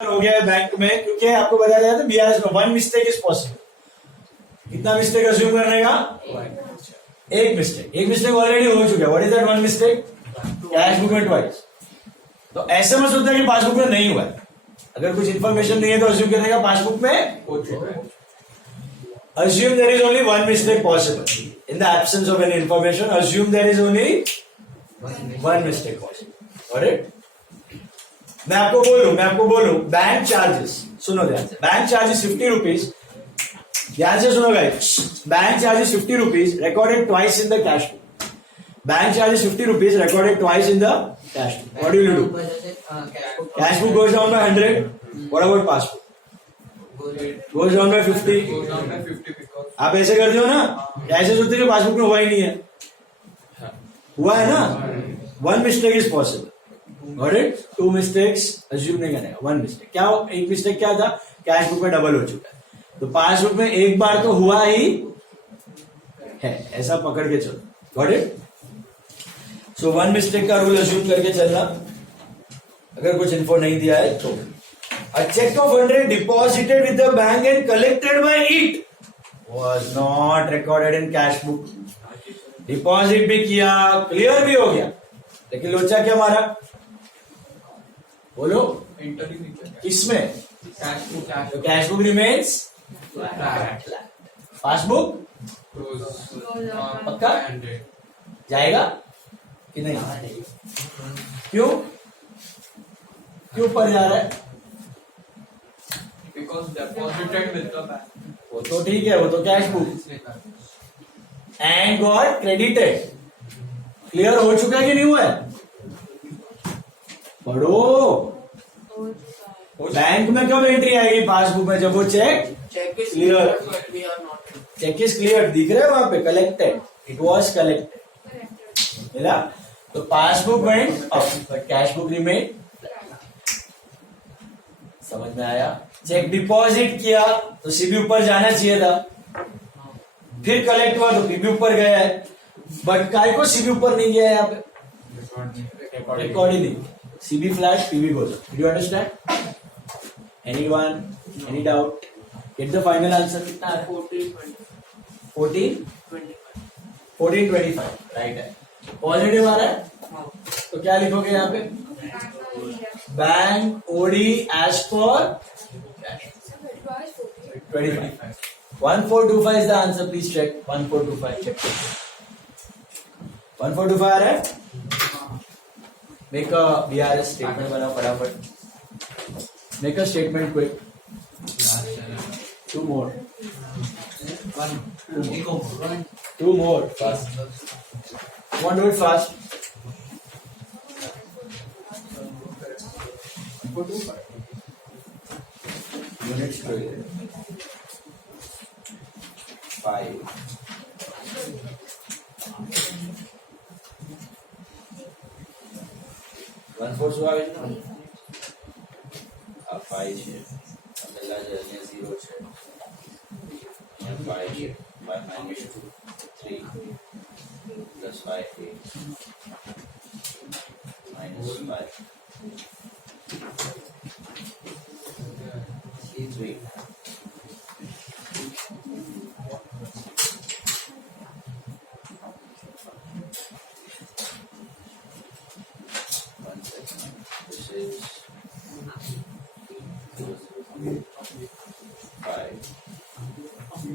हो गया है बैंक में, क्योंकि आपको बताया जाता है बीआरएस में वन मिस्टेक इज पॉसिबल। कितना मिस्टेक अज्यूम करने का? एक मिस्टेक ऑलरेडी हो चुका है। What is that one mistake? Cash book में ट्वाइस। तो ऐसे में सोचता है कि पासबुक में नहीं हुआ है। अगर कुछ इंफॉर्मेशन नहीं है तो अज्यूम करने का पासबुक में हो चुका है। Assume there is only one mistake possible. In the absence of any information, assume there is only one mistake possible. Got it? मैं आपको बोलूं बैंक चार्जेस, सुनो ध्यान से। बैंक चार्जेस 50 रुपीज, ध्यान से सुनो guys. Bank charges 50 rupees recorded twice in the cash book. Bank charges 50 rupees recorded twice in the cash book. What do you do? Cash book goes down by 100. What about passbook? Goes down by 50. आप ऐसे करते हो ना, ऐसे सोचते हो passbook में हुआ ही नहीं है। हुआ है ना? One mistake is possible. Got it? Two mistakes assume नहीं करने का, वन मिस्टेक। क्या एक मिस्टेक क्या था? कैश बुक में डबल हो चुका है, तो पासबुक में एक बार तो हुआ ही है, ऐसा पकड़ के चलो। Got it? So one mistake का रूल अज्यूम करके चलना। अगर कुछ इन्फो नहीं दिया है तो a check of 100 deposited with the bank and collected by it was not recorded in cash book. Deposit भी किया, क्लियर भी हो गया, लेकिन लोचा क्या मारा? बोलो किसमें? तो कैश बुक रिमेन्स, पासबुक पक्का जाएगा कि नहीं? क्यों ऊपर जा रहा है? Because deposited with the bank. वो तो ठीक है, वो तो cash book and got credited. Clear हो चुका है कि नहीं हुआ है? पढ़ो। बैंक में कब एंट्री आएगी पासबुक में? जब वो cheque clear, cheque is clear दिख रहा है वहां पे, कलेक्टेड, इट वॉज कलेक्टेड, है ना? तो passbook went up but cash book remain. समझ में आया? चेक डिपॉजिट किया तो सीबी ऊपर जाना चाहिए था, फिर कलेक्ट हुआ तो पीबी ऊपर गया है, बट काय को सीबी ऊपर नहीं गया है? यहाँ पे रिकॉर्ड ही नहीं, CB flash, PB goes. Do you understand? Anyone? Any doubt? Get the final answer. कितना है? 1425 राइट है। पॉजिटिव आ रहा है तो क्या लिखोगे यहाँ पे? Bank OD as per 25. 1425 is the answer. Please check. 1425. Check. 1425 आ रहा है? Make a BRS statement बनाओ फटाफट। Make a statement quick. Two more. Two more. Fast. Come on, do it fast. 1425. Units per year. 5. One four શું આવે છે? આ 5 છે, પહેલા જે અહીંયા 0 છે, અહીંયા 5 છે, 5 minus 2 3 plus 5 8 minus 5 3. One second. This is 5.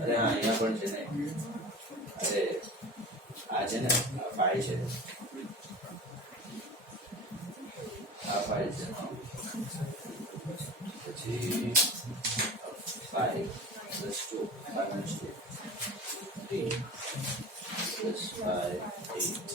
अरे हाँ, यहाँ पर છે ને, અરે આ છે ને, આ 5 છે, આ 5 છે, પછી 5 plus 2 5 minus 2 3 plus 5 8.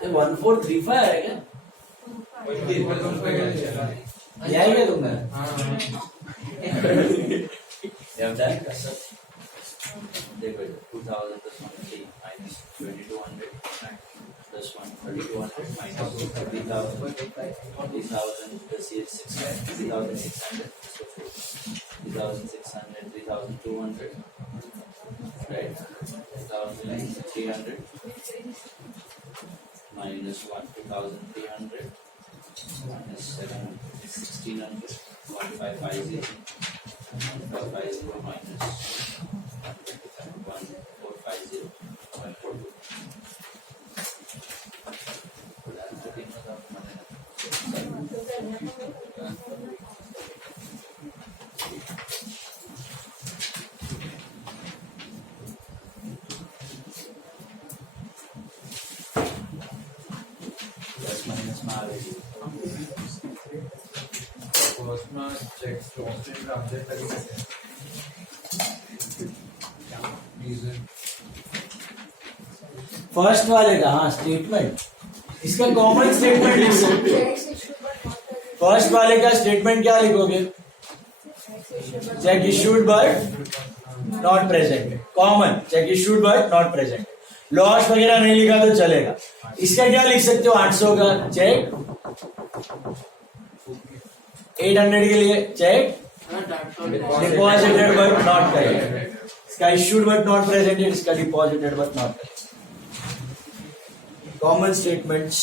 ये 1435 है क्या? यही है तुमने? देखो 2000 plus 1 3 minus 2200 plus 1, 3200 minus 30,000, 30,000 plus here 600, 3,600, so 3,600, 3,200, right? 2,300 minus 1, 2,300 minus 7, 1,600, 1,550, 1,550 minus 1,450, 1,450. Plus minus में आ रही है. फर्स्ट में चेक स्टॉक से अपडेट करेंगे रीजन फर्स्ट वाले का हाँ स्टेटमेंट, इसका कॉमन स्टेटमेंट लिख सकते हो. फर्स्ट वाले का स्टेटमेंट क्या लिखोगे? Check issued but not present. Common check issued but not present. Loss वगैरह नहीं लिखा तो चलेगा. इसका क्या लिख सकते हो? 800 का चेक, 800 के लिए check deposited but not correct. इसका इश्यूड बट नॉट प्रेजेंट, इसका deposited but not correct. Common statements.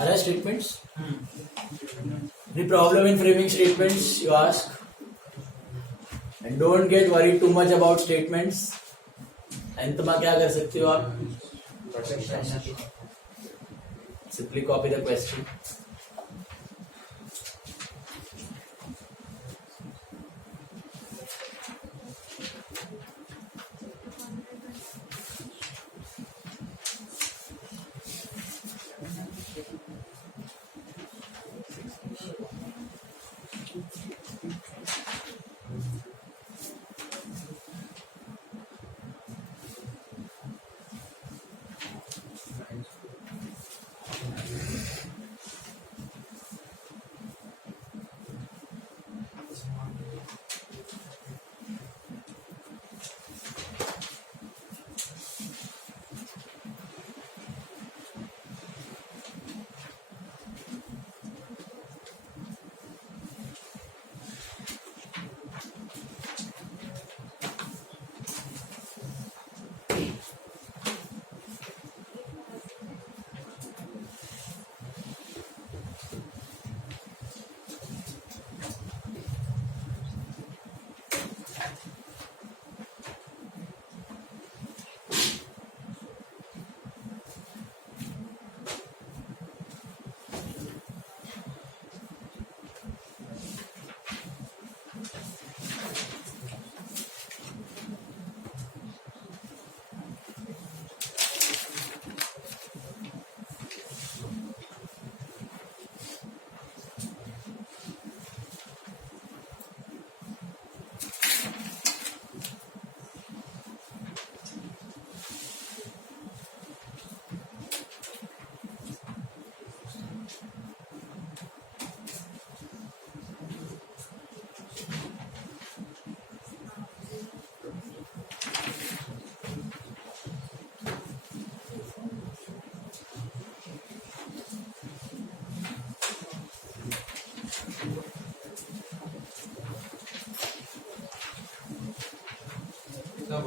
Are there statements? The problem in framing statements, you ask. And don't get worried too much about statements. अंत में क्या कर सकते हो आप? Simply copy the question.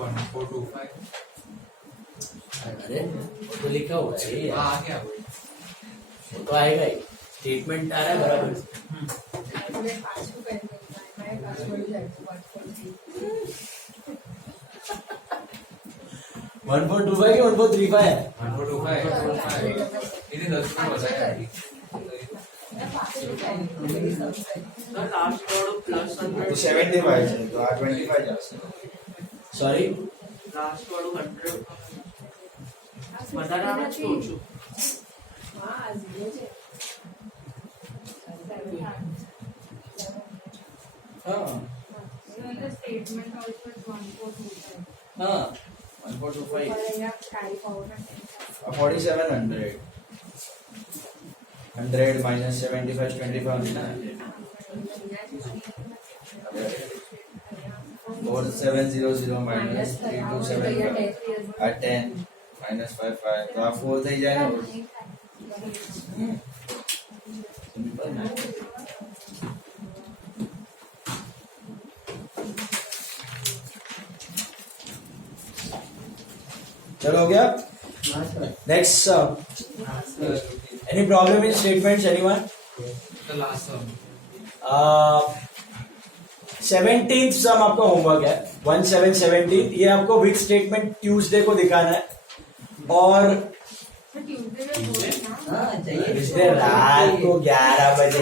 1425. अरे वो तो लिखा हुआ है ये, हाँ, आ गया वो। वो तो आएगा ही, स्टेटमेंट आ रहा है बराबर से। मैं 5 को पहन लेता है, मैं 5 को ही जाती हूँ, 1425 की 1435 है 1425. इन्हें 10 रुपये बताया अभी. मैं 5 को पहन लेती हूँ, मेरी सबसे सर लास्ट वालों प्लस 100, 75 છે તો આ 25 જશે સોરી લાસ્ટ વાળું 100 વધારે આવે છે ઓછું? हाँ, आज ये है। હા स्टेटमेंट also is 1425. હા और 1425 यहाँ carry forward and 4700 100 minus 75 25 ना 4700 minus 3275 at 10 minus 55 तो आप 4 થઈ જાય ને सिंपल ना चलो हो गया next any problem in statements anyone The last one. 17th सम आपका होमवर्क है 1717 ये आपको विथ स्टेटमेंट ट्यूसडे को दिखाना है और ट्यूसडे में बोले ना ट्यूसडे रात को 11 बजे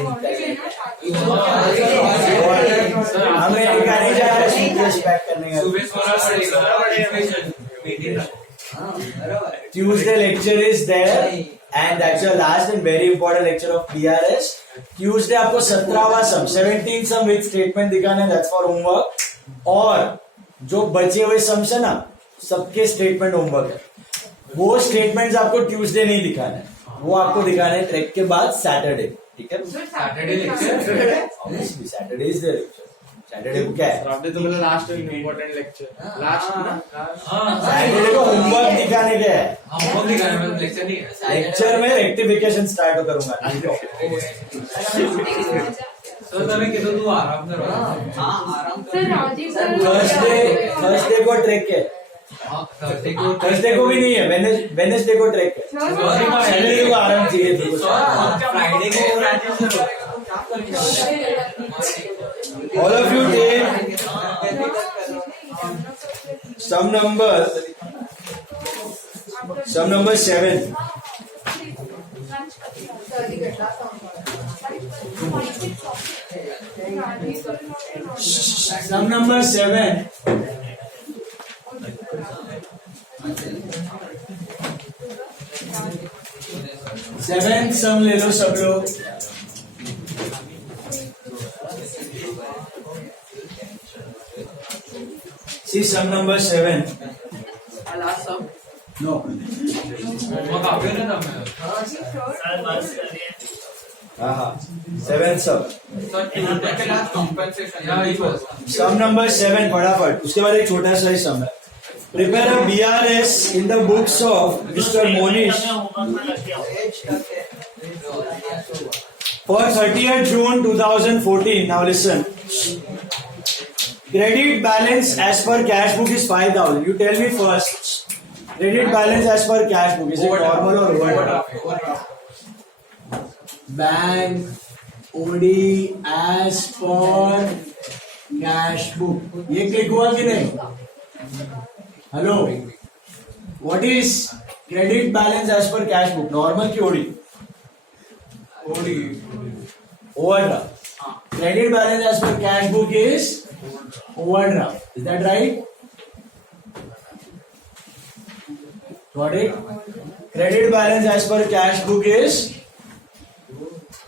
हमें दिखाने जा रहे हैं पैक करने का सुबह सोना पड़ेगा. Meeting. Tuesday lecture is there and that's your last and very important lecture of PRS. Tuesday आपको 17वां सम 17 सम विद स्टेटमेंट दिखाना है, that's for homework. और जो बचे हुए सम्स है ना सबके स्टेटमेंट होमवर्क है, वो स्टेटमेंट्स आपको ट्यूसडे नहीं दिखाना है, वो आपको दिखाना है ट्रैक के बाद सैटरडे. ठीक है Saturday lecture. Obviously Saturday is the lecture. Saturday को क्या है तो मतलब लास्ट इम्पोर्टेंट लेक्चर लास्ट ना हाँ. सैटरडे को होमवर्क दिखाने का है. हमको दिखाने में लेक्चर नहीं है. लेक्चर में रेक्टिफिकेशन स्टार्ट करूंगा. तो तभी किधर तू आराम करो. सर राजीव सर थर्सडे को ट्रैक है. हाँ, Thursday को. थर्सडे को भी नहीं है, वेडनेसडे को ट्रैक है. सैटरडे को आराम चाहिए थी. Friday को Rajiv sir. All of you take sum number 7. Sum number 7. 7 सम ले लो सब लोग. See sum number 7. लास्ट सम No. वो काफी ना था मैं. हाँ 7 sum. सर Tuesday के last compensation. Yeah, it was. Sum number 7 फटाफट. उसके बाद एक छोटा सा ही सम है. Prepare a BRS in the books of Mr. Monish for 30th June 2014. Now listen. Credit balance as per cash book is 5,000. You tell me first. Credit balance as per cash book is it normal or overdraft? Bank OD as per cash book. ये click हुआ कि नहीं? Hello. What is credit balance as per cash book? Normal की OD? OD. Overdraft. Credit balance as per cash book is overdraft. Is that right? Got it? Credit balance as per cash book is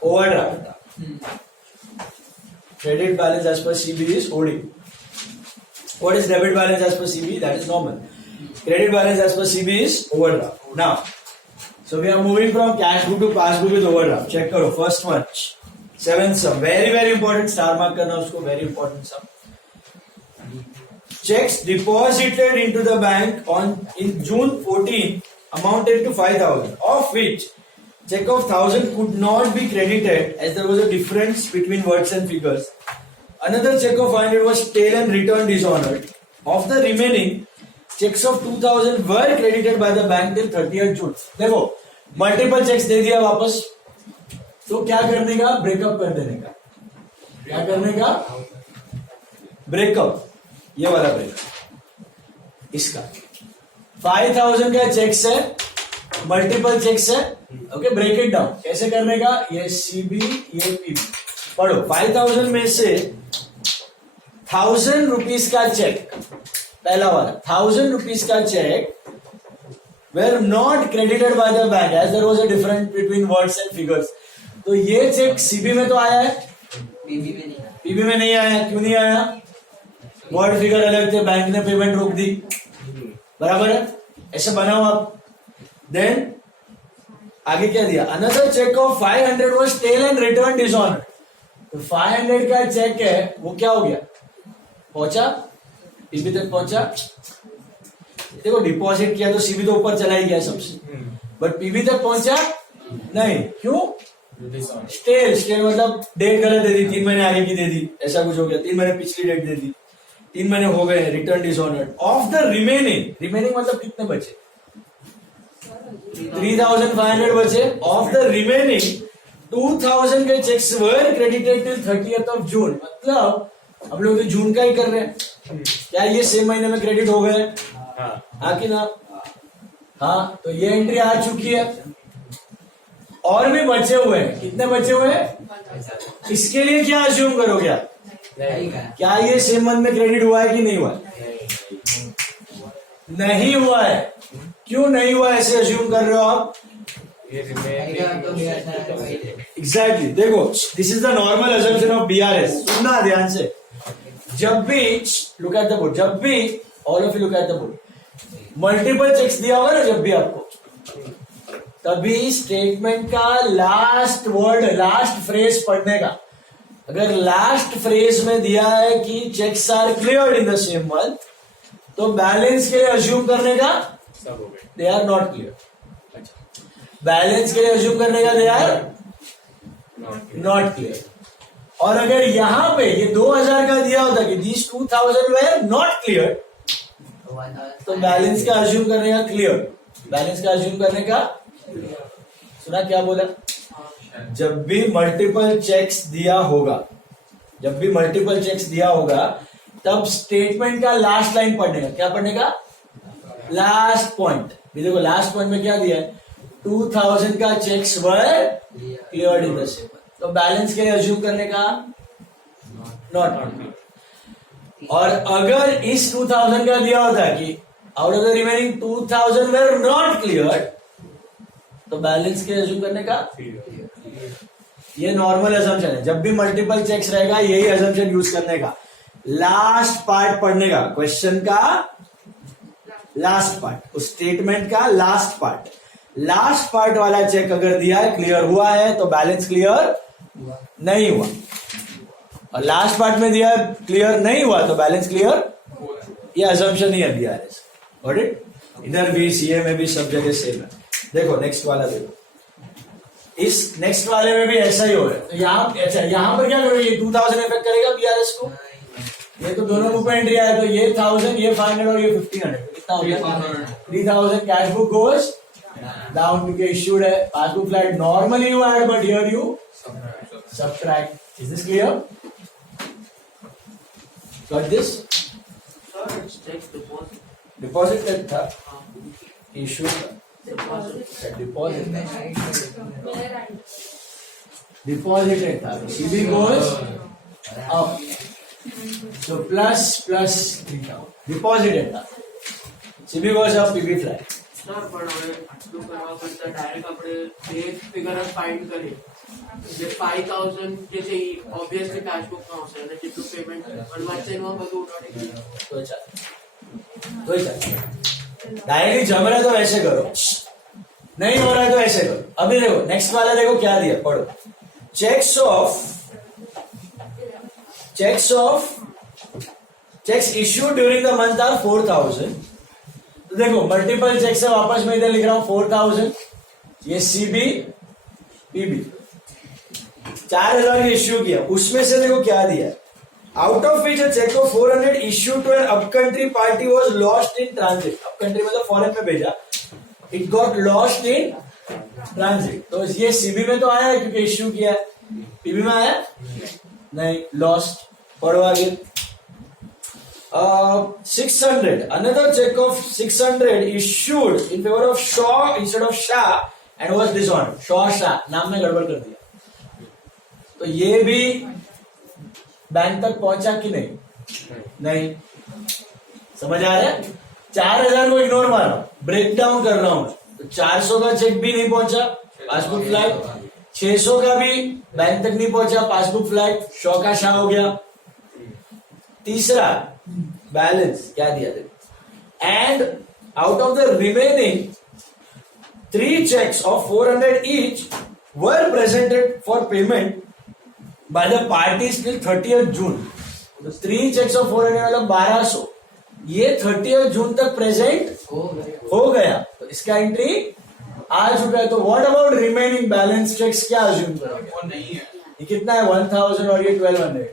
overdraft. Credit balance as per CB is OD. What is debit balance as per CB? That is normal. Credit balance as per CB is overdraft. Now, so we are moving from cash book to pass book with overdraft. Check करो first one. 7 sum. Very very important. Star mark करना उसको. Very important sum. Checks deposited into the bank in June 14 amounted to 5,000, of which check of 1,000 could not be credited as there was a difference between words and figures. Another check of 500 was stale and returned dishonored. Of the remaining, cheques of 2000 were credited by the bank till 30th June. देखो multiple checks दे दिया वापस, तो क्या करने का, breakup कर देने का। क्या करने का, ब्रेकअप, ये वाला ब्रेकअप। इसका 5000 का चेक्स है, मल्टीपल चेक्स है, ओके, ब्रेक इट डाउन। कैसे करने का, ये सीबी ये पीबी। पढ़ो, 5000 में से 1000 रुपीज का चेक, पहला वाला 1000 रुपीज का check were not credited by the bank as there was a difference between words and figures। तो ये चेक सीबी में तो आया है, पीबी में नहीं आया। क्यों नहीं आया, वर्ड फिगर अलग थे, बैंक ने पेमेंट रोक दी, बराबर है, ऐसे बनाओ आप। देन आगे क्या दिया, another cheque of 500 was tail and returned dishonored। तो 500 का चेक है, वो क्या हो गया, पहुंचा, पीबी तक पहुंचा। देखो डिपॉजिट किया तो सीबी तो ऊपर चला ही गया सबसे, बट पीबी तक पहुंचा नहीं। क्यों, स्टेल मतलब डेट गलत दे दी, 3 महीने आगे की दे दी, ऐसा कुछ हो गया, 3 महीने पिछली डेट दे दी, 3 महीने हो गए, return dishonoured. Of the remaining मतलब कितने बचे, 3500 बचे। ऑफ द रिमेनिंग 2000 के चेक्स वर क्रेडिटेड टिल 30th जून। मतलब हम लोग तो जून का ही कर रहे हैं, क्या ये सेम महीने में क्रेडिट हो गए, हाँ कि ना, हाँ। तो ये एंट्री आ चुकी है, और भी बचे हुए हैं। कितने बचे हुए हैं, इसके लिए क्या अज्यूम करोगे आप, क्या ये सेम मंथ में क्रेडिट हुआ है कि नहीं हुआ है, नहीं हुआ है। क्यों नहीं हुआ, ऐसे अज्यूम कर रहे हो आप, एग्जैक्टली। देखो this is the normal assumption of BRS. सुनना ध्यान से, जब भी लुक एट द बोर्ड, जब भी all of you look at the board, multiple cheques दिया होगा ना जब भी आपको, तभी स्टेटमेंट का लास्ट वर्ड, लास्ट फ्रेज पढ़ने का। अगर लास्ट फ्रेज में दिया है कि cheques are cleared in the same month, तो बैलेंस के लिए अज्यूम करने का they are not clear. Balance के लिए अज्यूम करने का दे आर नॉट क्लियर। और अगर यहां पे ये 2000 का दिया होता कि दीज 2000 वेर नॉट क्लियर, तो बैलेंस का अज्यूम करने का क्लियर, बैलेंस का अज्यूम करने का। सुना क्या बोला, जब भी मल्टीपल चेक्स दिया होगा, जब भी मल्टीपल चेक्स दिया होगा, तब स्टेटमेंट का लास्ट लाइन पढ़ने का, क्या पढ़ने का, लास्ट पॉइंट। देखो लास्ट पॉइंट में क्या दिया है, 2000 का cheques were cleared in the same, तो बैलेंस के लिए अज्यूम करने का नॉट। और अगर इस 2000 का दिया होता कि out of the remaining 2000 were not clear, तो बैलेंस के अज्यूम करने का। ये नॉर्मल अजम्पशन है, जब भी मल्टीपल चेक्स रहेगा यही अजम्पशन यूज करने का, लास्ट पार्ट पढ़ने का, क्वेश्चन का लास्ट पार्ट, उस स्टेटमेंट का लास्ट पार्ट। लास्ट पार्ट वाला चेक अगर दिया है, क्लियर हुआ है, तो बैलेंस क्लियर नहीं हुआ। और लास्ट पार्ट में दिया है क्लियर नहीं हुआ, तो बैलेंस क्लियर, ये अजम्पशन ही है बीआरएस। Got it. इधर भी सीए में भी सब जगह सेम है। देखो नेक्स्ट वाला देखो, इस नेक्स्ट वाले में भी ऐसा ही हो रहा है। तो यहाँ अच्छा, यहाँ पर क्या करोगे, ये 2000 इफेक्ट करेगा बीआरएस को, ये तो दोनों बुक में एंट्री आया, तो ये 1000, ये 500 और ये 1500, कितना हो गया 3000। कैश बुक गोज डाउन क्योंकि इश्यूड है, passbook flat normally you add but here you subtract. Is this clear, got this. Deposit था, इश्यू डिपॉजिटेड था, सीबी गोज अप, तो प्लस प्लस डिपॉजिटेड था, CB goes up, PB flat. Sir पण હવે આટલું કરવા કરતા ડાયરેક્ટ આપણે બે ફિગર ફાઇન્ડ કરીએ, જે 5000 જે છે એ ઓબ્વિયસલી પાસબુકમાં આવશે અને જેટલું પેમેન્ટ પણ વચ્ચેનું બધું ઉડાડી દીધું तो डायरेक्टली जम रहा है तो ऐसे करो, नहीं हो रहा है तो ऐसे करो। अभी देखो नेक्स्ट वाला देखो क्या दिया, पढ़ो। Cheques issued during the month are 4000। तो देखो मल्टीपल चेक्स है, वापस मैं इधर लिख रहा हूं 4000, ये सीबी पीबी 4000 इश्यू किया, उसमें से देखो क्या दिया, out of which a cheque of 400 issue to an upcountry party was lost in transit. Upcountry मतलब फॉरेन में भेजा, it got lost in transit. तो ये सीबी में तो आया है क्योंकि इश्यू किया है. पीबी में आया नहीं, लॉस्ट. पढ़ो आगे. 600 another check of 600 issued in favor of Shaw instead of Shah and was dishonored. Shah नाम में गड़बड़ कर दिया. तो ये भी बैंक तक पहुंचा कि नहीं? समझ आ रहा है? 4000 को इग्नोर मारो, ब्रेक डाउन कर रहा हूं. तो 400 का चेक भी नहीं पहुंचा, पासबुक फ्लैग. 600 का भी बैंक तक नहीं पहुंचा, पासबुक फ्लैग. शॉ का शाह हो गया. तीसरा बैलेंस क्या दिया देखो. And out of the remaining 3 checks of 400 each were presented for payment by the parties till 30th June. तो 3 checks of 400 मतलब 1200, ये 30th जून तक प्रेजेंट हो गया. तो इसका एंट्री आ चुका है. तो what about remaining balance cheques क्या अज्यूम करोगे? वो नहीं है. ये कितना है? 1000 और ये 1200.